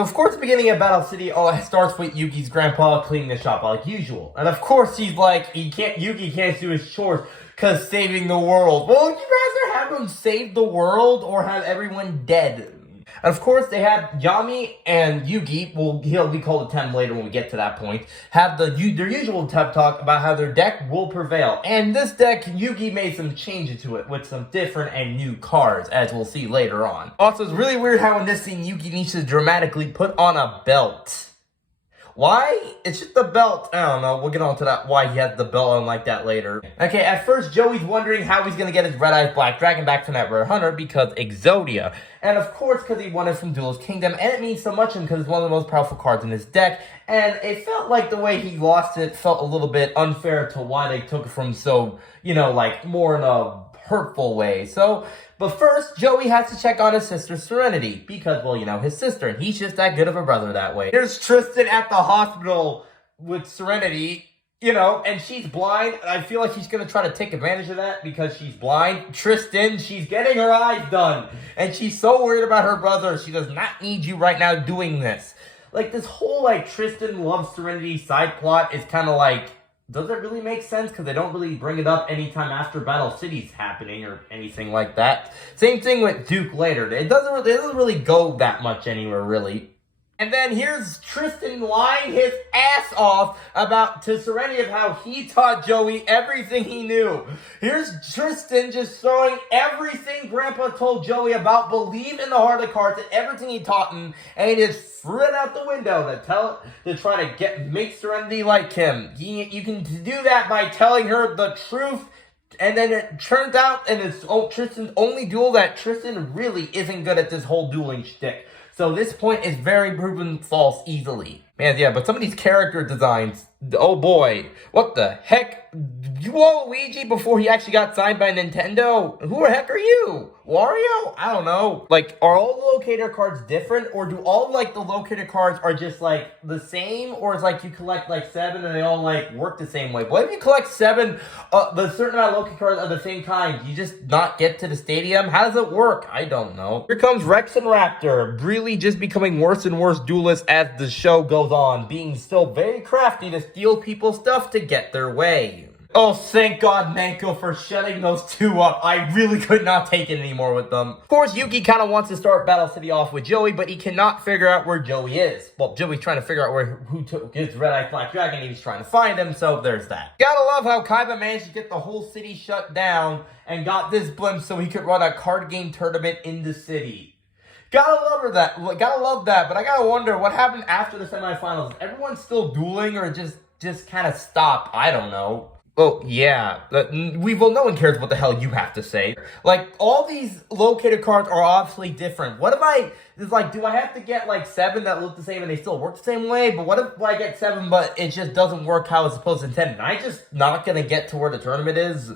Of course, the beginning of Battle City, it starts with Yugi's grandpa cleaning the shop like usual. And of course, he's like, Yugi can't do his chores because saving the world. Well, would you rather have him save the world or have everyone dead? And of course, they have Yami and Yugi, he'll be called a Tem later when we get to that point, have their usual pep talk about how their deck will prevail. And this deck, Yugi made some changes to it with some different and new cards, as we'll see later on. Also, it's really weird how in this scene, Yugi needs to dramatically put on a belt. Why? It's just the belt. I don't know. We'll get on to that, why he has the belt on like that later. Okay, at first, Joey's wondering how he's going to get his Red Eyes Black Dragon back from that Rare Hunter because Exodia. And of course, because he won it from Duel's Kingdom, and it means so much to him because it's one of the most powerful cards in his deck. And it felt like the way he lost it felt a little bit unfair to why they took it from so, like more in a hurtful way. But first, Joey has to check on his sister, Serenity, because, his sister, and he's just that good of a brother that way. Here's Tristan at the hospital with Serenity, and she's blind. I feel like she's going to try to take advantage of that because she's blind. Tristan, she's getting her eyes done, and she's so worried about her brother. She does not need you right now doing this. This whole, Tristan loves Serenity side plot is kind of does it really make sense? Because they don't really bring it up anytime after Battle City's happening or anything like that. Same thing with Duke later. It doesn't really go that much anywhere, really. And then here's Tristan lying his ass off to Serenity of how he taught Joey everything he knew. Here's Tristan just throwing everything Grandpa told Joey about believe in the heart of the cards and everything he taught him, and he just threw it out the window to try to make Serenity like him. You can do that by telling her the truth. And then it turns out, and it's Tristan's only duel, that Tristan really isn't good at this whole dueling shtick. So this point is very proven false easily. Man, yeah, but some of these character designs, oh boy, what the heck? Waluigi before he actually got signed by Nintendo? Who the heck are you? Wario? I don't know. Are all the locator cards different? Or do all, the locator cards are just, the same? Or is, you collect, 7 and they all, work the same way? What if you collect 7, the certain amount of locator cards of the same kind? You just not get to the stadium? How does it work? I don't know. Here comes Rex and Raptor, really just becoming worse and worse duelists as the show goes on, being still very crafty to steal people's stuff to get their way. Oh, thank God, Manko, for shutting those two up. I really could not take it anymore with them. Of course, Yugi kind of wants to start Battle City off with Joey, but he cannot figure out where Joey is. Well, Joey's trying to figure out who took his Red Eye Black Dragon. He's trying to find him, so there's that. Gotta love how Kaiba managed to get the whole city shut down and got this blimp so he could run a card game tournament in the city. Gotta love that, but I gotta wonder what happened after the semifinals. Is everyone still dueling or just kind of stopped? I don't know. Oh, yeah. No one cares what the hell you have to say. All these locator cards are obviously different. What if do I have to get, 7 that look the same and they still work the same way? But what if I get 7 but it just doesn't work how it's supposed to intend? Am I just not gonna get to where the tournament is?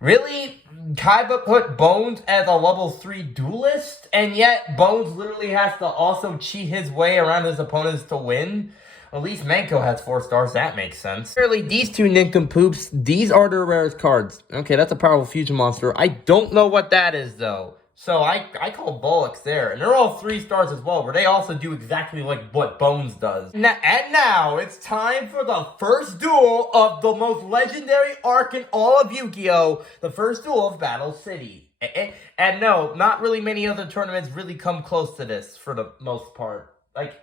Really? Kaiba put Bones as a level 3 duelist? And yet, Bones literally has to also cheat his way around his opponents to win? At least Manko has 4 stars, that makes sense. Clearly, these two nincompoops, these are their rarest cards. Okay, that's a powerful fusion monster. I don't know what that is, though. So I call Bullocks there. And they're all 3 stars as well, where they also do exactly what Bones does. And now, it's time for the first duel of the most legendary arc in all of Yu-Gi-Oh! The first duel of Battle City. And no, not really many other tournaments really come close to this, for the most part.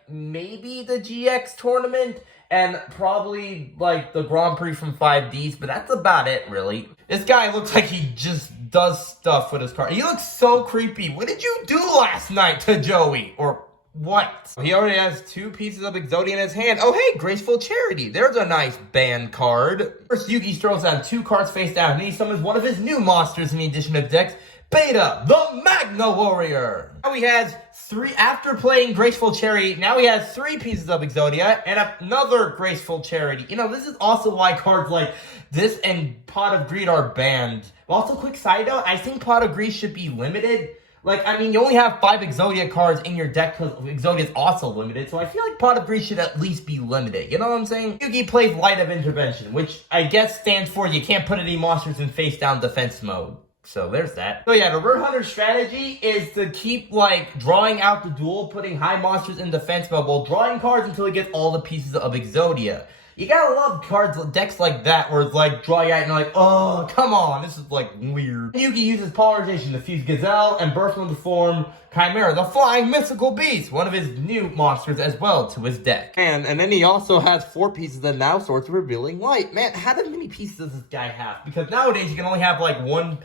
Maybe the GX tournament, and probably, the Grand Prix from 5Ds, but that's about it, really. This guy looks like he just does stuff with his card. He looks so creepy. What did you do last night to Joey? Or what? He already has 2 pieces of Exodia in his hand. Oh, hey, Graceful Charity. There's a nice band card. First, Yugi throws down 2 cards face down, and he summons one of his new monsters in the addition of decks, Beta, the Magna Warrior. Now he has 3, after playing Graceful Charity, now he has 3 pieces of Exodia and another Graceful Charity. This is also why cards like this and Pot of Greed are banned. Also, quick side note, I think Pot of Greed should be limited. You only have 5 Exodia cards in your deck because Exodia is also limited, so I feel like Pot of Greed should at least be limited. You know what I'm saying? Yugi plays Light of Intervention, which I guess stands for you can't put any monsters in face-down defense mode. So there's that. So yeah, the Rare Hunter strategy is to keep, like, drawing out the duel, putting high monsters in defense mode while drawing cards until you get all the pieces of Exodia. You gotta love decks like that where it's like, draw you out and you're like, oh, come on, this is like weird. Yugi uses Polarization to fuse Gazelle and burst into form Chimera, the flying mythical beast, one of his new monsters as well to his deck. And then he also has 4 pieces that now Swords of Revealing Light. Man, how many pieces does this guy have? Because nowadays you can only have like 1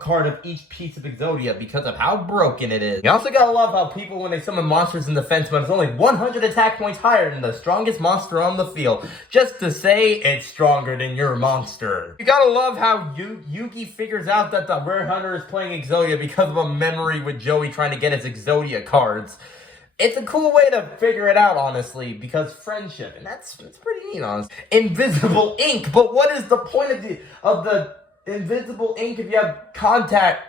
card of each piece of Exodia because of how broken it is. You also gotta love how people, when they summon monsters in defense mode, it's only 100 attack points higher than the strongest monster on the field, just to say it's stronger than your monster. You gotta love how Yugi figures out that the Rare Hunter is playing Exodia because of a memory with Joey trying to get his Exodia cards. It's a cool way to figure it out, honestly, because friendship, and that's pretty neat, honestly. Invisible ink, but what is the point of the invisible ink if you have contact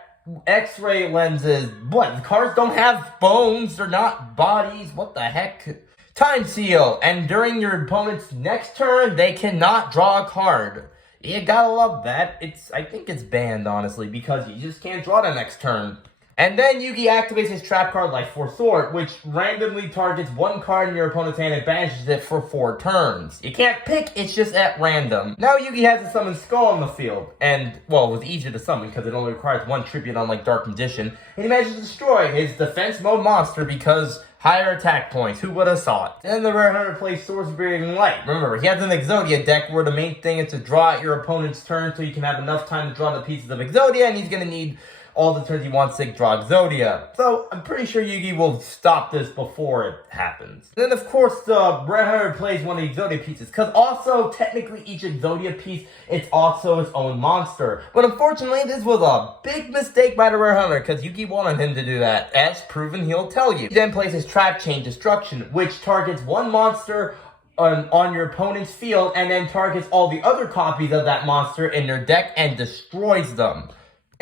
x-ray lenses? What, the cards don't have bones, they're not bodies, what the heck? Time Seal, and during your opponent's next turn, they cannot draw a card. You gotta love that. I think it's banned, honestly, because you just can't draw the next turn. And then Yugi activates his trap card like Force Sword, which randomly targets 1 card in your opponent's hand and banishes it for 4 turns. You can't pick, it's just at random. Now Yugi has to summon Skull on the field, and, well, it was easy to summon because it only requires 1 tribute unlike Dark Magician, and he manages to destroy his defense mode monster because higher attack points, who would have thought? Then the Rare Hunter plays Swords of Revealing Light. Remember, he has an Exodia deck where the main thing is to draw out your opponent's turn so you can have enough time to draw the pieces of Exodia, and he's gonna need all the turns he wants to draw Exodia. So, I'm pretty sure Yugi will stop this before it happens. Then, of course, the Rare Hunter plays one of the Exodia pieces, because also, technically, each Exodia piece, it's also its own monster. But unfortunately, this was a big mistake by the Rare Hunter, because Yugi wanted him to do that. As proven, he'll tell you. He then plays his Trap Chain Destruction, which targets 1 monster on your opponent's field, and then targets all the other copies of that monster in their deck and destroys them.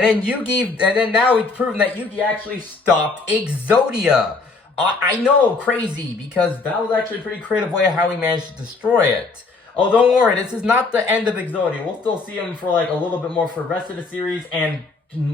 And then now it's proven that Yugi actually stopped Exodia. I know, crazy, because that was actually a pretty creative way of how he managed to destroy it. Oh, don't worry, this is not the end of Exodia. We'll still see him for like a little bit more for the rest of the series, and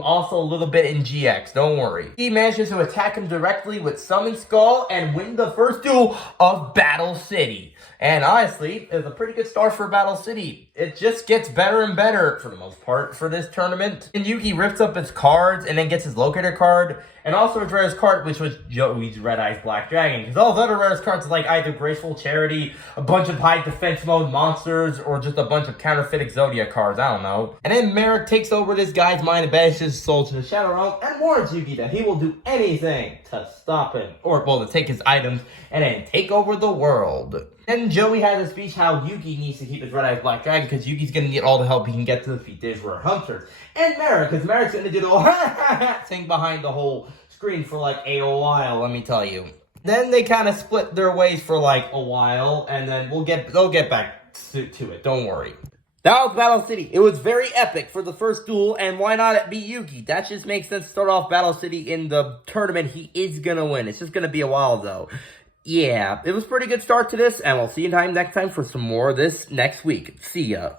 also a little bit in GX, don't worry. He manages to attack him directly with Summon Skull and win the first duel of Battle City. And honestly, it's a pretty good start for Battle City. It just gets better and better, for the most part, for this tournament. And Yugi rips up his cards and then gets his Locator card, and also his rarest card, which was Joey's Red Eyes Black Dragon. Because all the other rarest cards, like either Graceful Charity, a bunch of high defense mode monsters, or just a bunch of counterfeit Exodia cards, I don't know. And then Merrick takes over this guy's mind and banishes his soul to the Shadow Realm, and warns Yugi that he will do anything to stop him. Or, well, to take his items, and then take over the world. Then Joey has a speech how Yugi needs to keep his Red Eyes Black Dragon because Yugi's going to need all the help he can get to defeat these Rare Hunters. And Merrick, because Merrick's going to do the whole thing behind the whole screen for like a while, let me tell you. Then they kind of split their ways for like a while, and then they'll get back to it, don't worry. That was Battle City. It was very epic for the first duel, and why not it be Yugi? That just makes sense to start off Battle City in the tournament. He is going to win. It's just going to be a while, though. Yeah, it was a pretty good start to this, and we'll see you next time for some more of this next week. See ya.